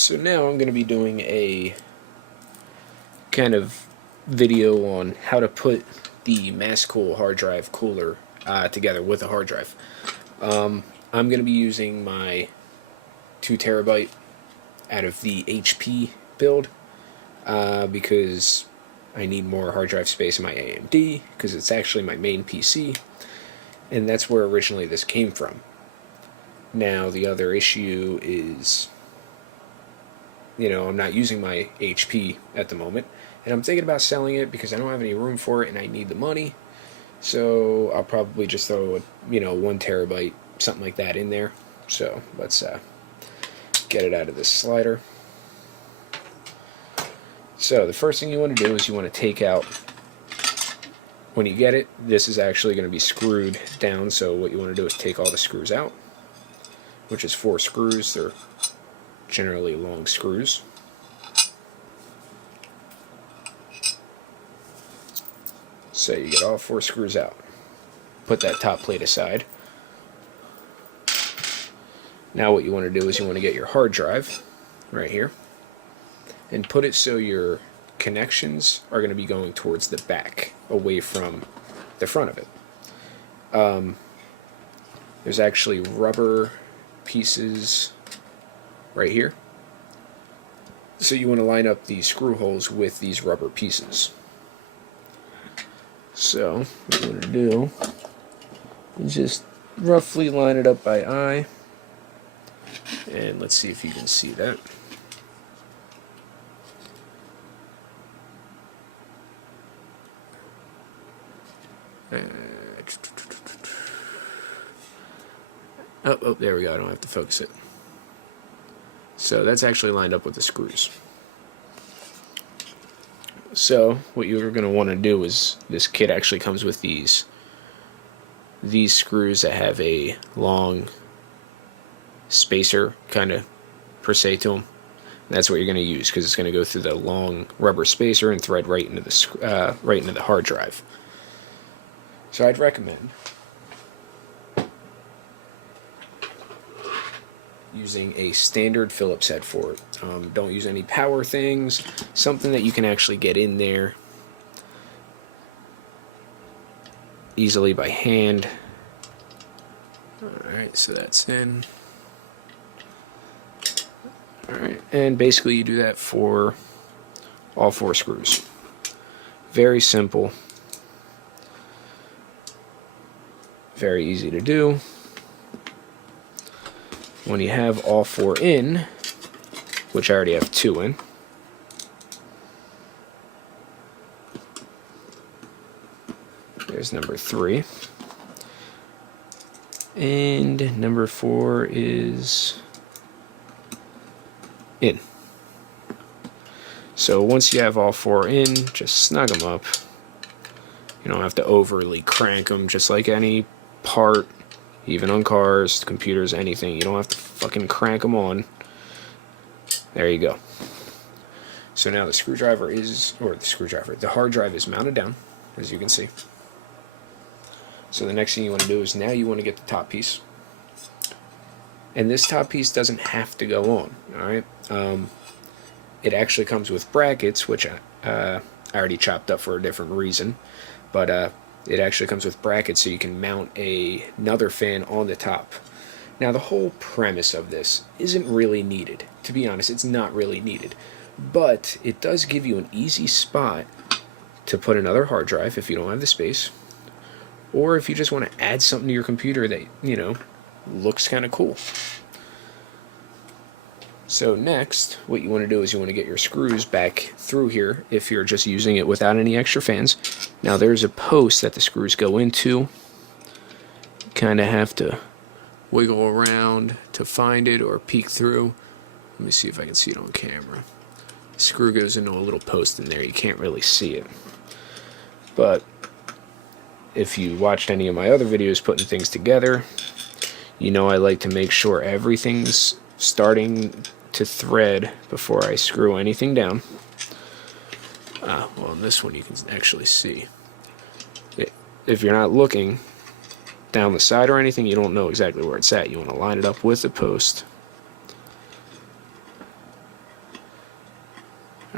So now I'm going to be doing a kind of video on how to put the MassCool hard drive cooler together with a hard drive. I'm going to be using my 2 terabyte out of the HP build because I need more hard drive space in my AMD because it's actually my main PC, and that's where originally this came from. Now the other issue is, I'm not using my HP at the moment, and I'm thinking about selling it because I don't have any room for it and I need the money. So I'll probably just throw a 1 terabyte, something like that, in there. So let's get it out of this slider. So the first thing you want to do is you want to take out, when you get it, this is actually going to be screwed down, so what you want to do is take all the screws out, which is 4 screws. They're generally long screws. So you get all 4 screws out. Put that top plate aside. Now what you want to do is you want to get your hard drive right here and put it so your connections are going to be going towards the back, away from the front of it. There's actually rubber pieces right here. So you want to line up the screw holes with these rubber pieces. So what you want to do is just roughly line it up by eye. And let's see if you can see that. Oh, there we go. I don't have to focus it. So that's actually lined up with the screws. So what you're going to want to do is, this kit actually comes with these screws that have a long spacer kind of per se to them. And that's what you're going to use because it's going to go through the long rubber spacer and thread right into the hard drive. So I'd recommend using a standard Phillips head for it. Don't use any power things, something that you can actually get in there easily by hand. Alright, so that's in. Alright, and basically you do that for all 4 screws. Very simple. Very easy to do. When you have all 4 in, which I already have 2 in, there's number 3, and number 4 is in. So once you have all 4 in, just snug them up. You don't have to overly crank them, just like any part, even on cars, computers, anything. You don't have to fucking crank them on. There you go. So now the hard drive is mounted down, as you can see. So the next thing you want to do is now you want to get the top piece. And this top piece doesn't have to go on, alright? It actually comes with brackets, which I already chopped up for a different reason. But it actually comes with brackets so you can mount another fan on the top. Now the whole premise of this isn't really needed. To be honest, it's not really needed. But it does give you an easy spot to put another hard drive if you don't have the space. Or if you just want to add something to your computer that, looks kind of cool. So next, what you want to do is you want to get your screws back through here if you're just using it without any extra fans. Now there's a post that the screws go into. You kind of have to wiggle around to find it or peek through. Let me see if I can see it on camera. The screw goes into a little post in there. You can't really see it. But if you watched any of my other videos putting things together, I like to make sure everything's starting to thread before I screw anything down. Well, on this one you can actually see. If you're not looking down the side or anything, you don't know exactly where it's at. You want to line it up with the post.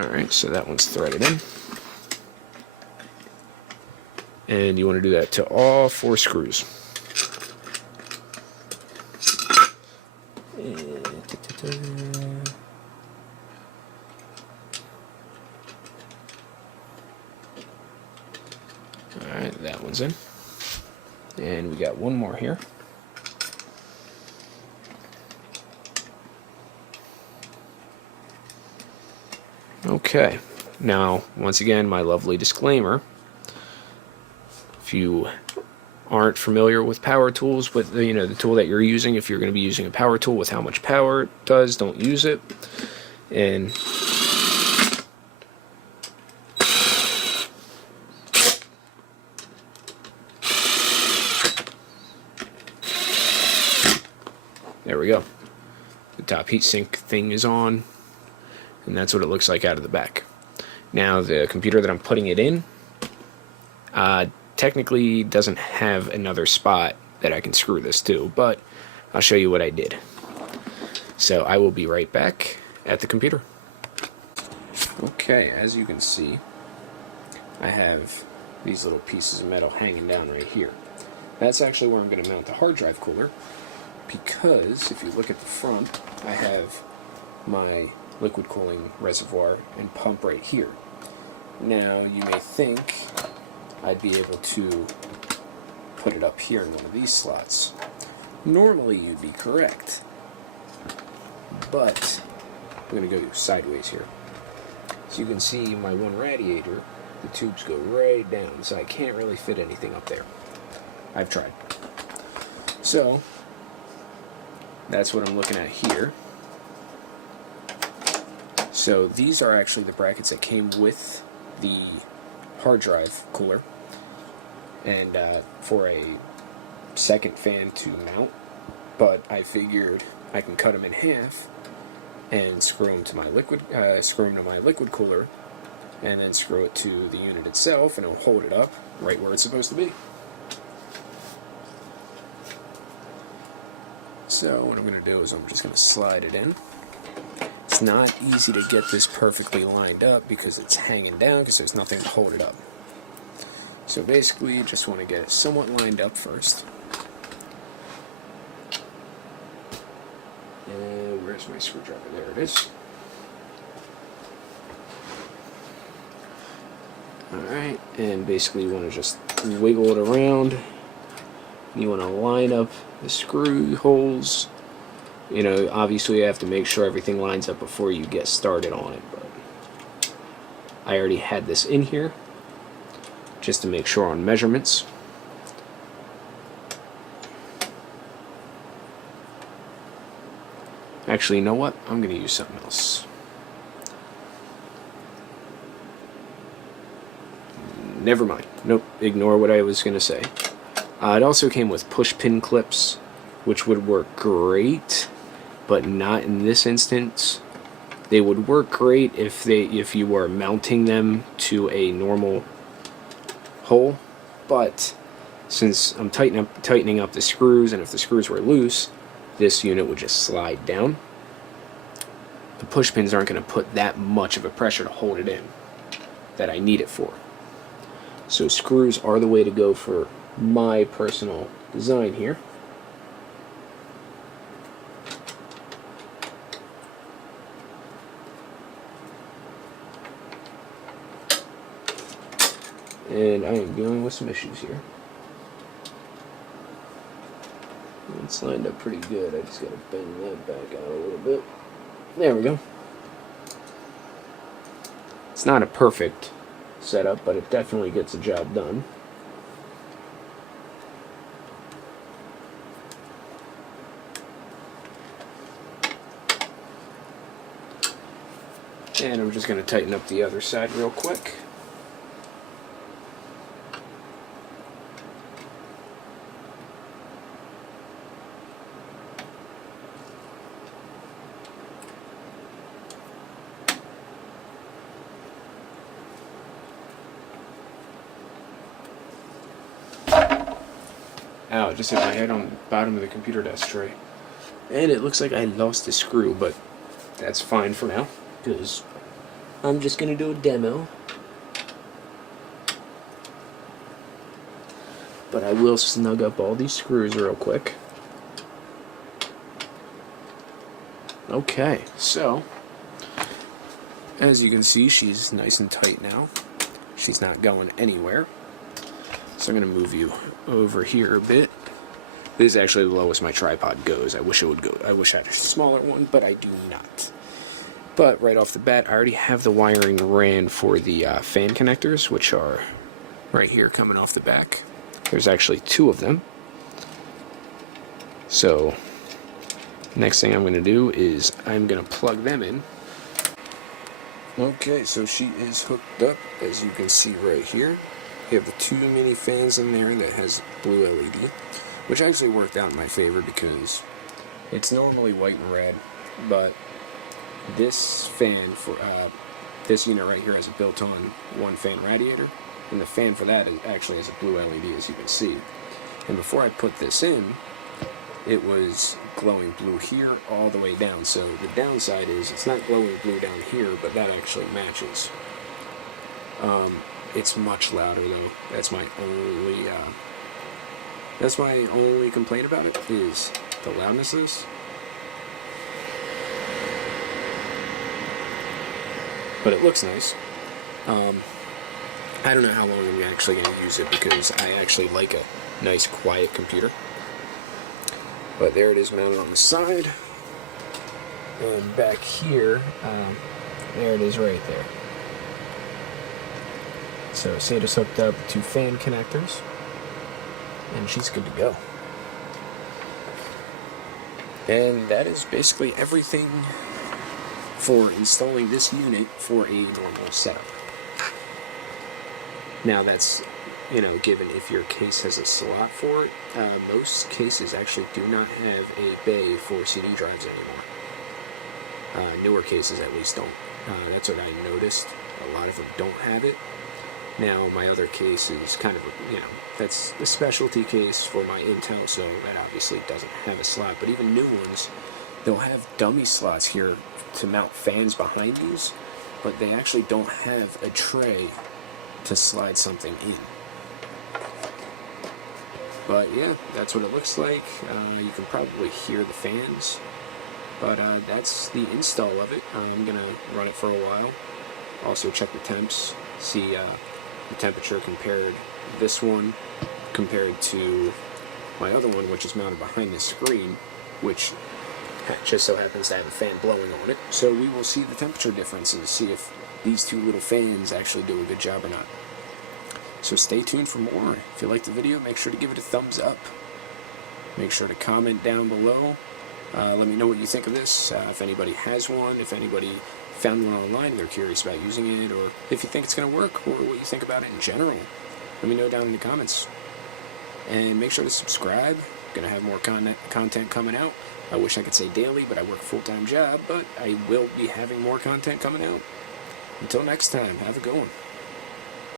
Alright, so that one's threaded in. And you want to do that to all 4 screws. Alright, that one's in. And we got one more here. Okay, now once again my lovely disclaimer. If you aren't familiar with power tools, with the tool that you're using, if you're going to be using a power tool with how much power it does, don't use it. And there we go. The top heatsink thing is on, and that's what it looks like out of the back. Now the computer that I'm putting it in technically doesn't have another spot that I can screw this to, but I'll show you what I did. So I will be right back at the computer. Okay, as you can see, I have these little pieces of metal hanging down right here. That's actually where I'm going to mount the hard drive cooler, because if you look at the front, I have my liquid cooling reservoir and pump right here. Now, you may think I'd be able to put it up here in one of these slots. Normally, you'd be correct, but I'm going to go sideways here. So you can see my one radiator, the tubes go right down, so I can't really fit anything up there. I've tried. So, that's what I'm looking at here. So these are actually the brackets that came with the hard drive cooler, and for a second fan to mount, but I figured I can cut them in half and screw them to my liquid cooler, and then screw it to the unit itself, and it'll hold it up right where it's supposed to be. So what I'm going to do is I'm just going to slide it in. It's not easy to get this perfectly lined up because it's hanging down because there's nothing to hold it up. So basically you just want to get it somewhat lined up first. And where's my screwdriver? There it is. Alright, and basically you want to just wiggle it around. You want to line up the screw holes. You know, obviously you have to make sure everything lines up before you get started on it, but I already had this in here just to make sure on measurements. Actually, you know what? I'm going to use something else. Never mind. Nope, ignore what I was going to say. It also came with push pin clips, which would work great, but not in this instance. They would work great if you were mounting them to a normal hole, but since I'm tightening up the screws, and if the screws were loose, this unit would just slide down. The push pins aren't going to put that much of a pressure to hold it in that I need it for. So screws are the way to go for my personal design here. And I am dealing with some issues here. It's lined up pretty good. I just got to bend that back out a little bit. There we go. It's not a perfect setup, but it definitely gets the job done. And I'm just going to tighten up the other side real quick. Ow, I just hit my head on the bottom of the computer desk tray. And it looks like I lost a screw, but that's fine for now, because I'm just going to do a demo. But I will snug up all these screws real quick. Okay, so as you can see, she's nice and tight now. She's not going anywhere. So I'm going to move you over here a bit. This is actually the lowest my tripod goes. I wish it would go. I wish I had a smaller one, but I do not. But right off the bat, I already have the wiring ran for the fan connectors, which are right here coming off the back. There's actually 2 of them. So next thing I'm going to do is I'm going to plug them in. Okay, so she is hooked up, as you can see right here. You have the 2 mini fans in there that has blue LED, which actually worked out in my favor because it's normally white and red, but this fan for this unit right here has a built-on 1-fan radiator, and the fan for that actually has a blue LED, as you can see. And before I put this in, it was glowing blue here all the way down. So the downside is it's not glowing blue down here, but that actually matches. It's much louder though. That's my only complaint about it, is the loudness of this. But it looks nice. I don't know how long I'm actually going to use it because I actually like a nice quiet computer. But there it is mounted on the side. And back here, there it is right there. So Sada's hooked up 2 fan connectors, and she's good to go. And that is basically everything for installing this unit for a normal setup. Now that's, given if your case has a slot for it. Most cases actually do not have a bay for CD drives anymore. Newer cases at least don't. That's what I noticed. A lot of them don't have it. Now my other case is kind of, that's the specialty case for my Intel, so that obviously doesn't have a slot. But even new ones, they'll have dummy slots here to mount fans behind these, but they actually don't have a tray to slide something in. But yeah, that's what it looks like. You can probably hear the fans, but that's the install of it. I'm gonna run it for a while. Also check the temps, see the temperature compared this one compared to my other one, which is mounted behind the screen, which just so happens to have a fan blowing on it. So we will see the temperature difference and see if these 2 little fans actually do a good job or not. So stay tuned for more. If you liked the video, make sure to give it a thumbs up. Make sure to comment down below. Let me know what you think of this. If anybody has one, if anybody found one online and they're curious about using it, or if you think it's going to work, or what you think about it in general. Let me know down in the comments. And make sure to subscribe. I'm going to have more content coming out. I wish I could say daily, but I work a full-time job, but I will be having more content coming out. Until next time, have a good one.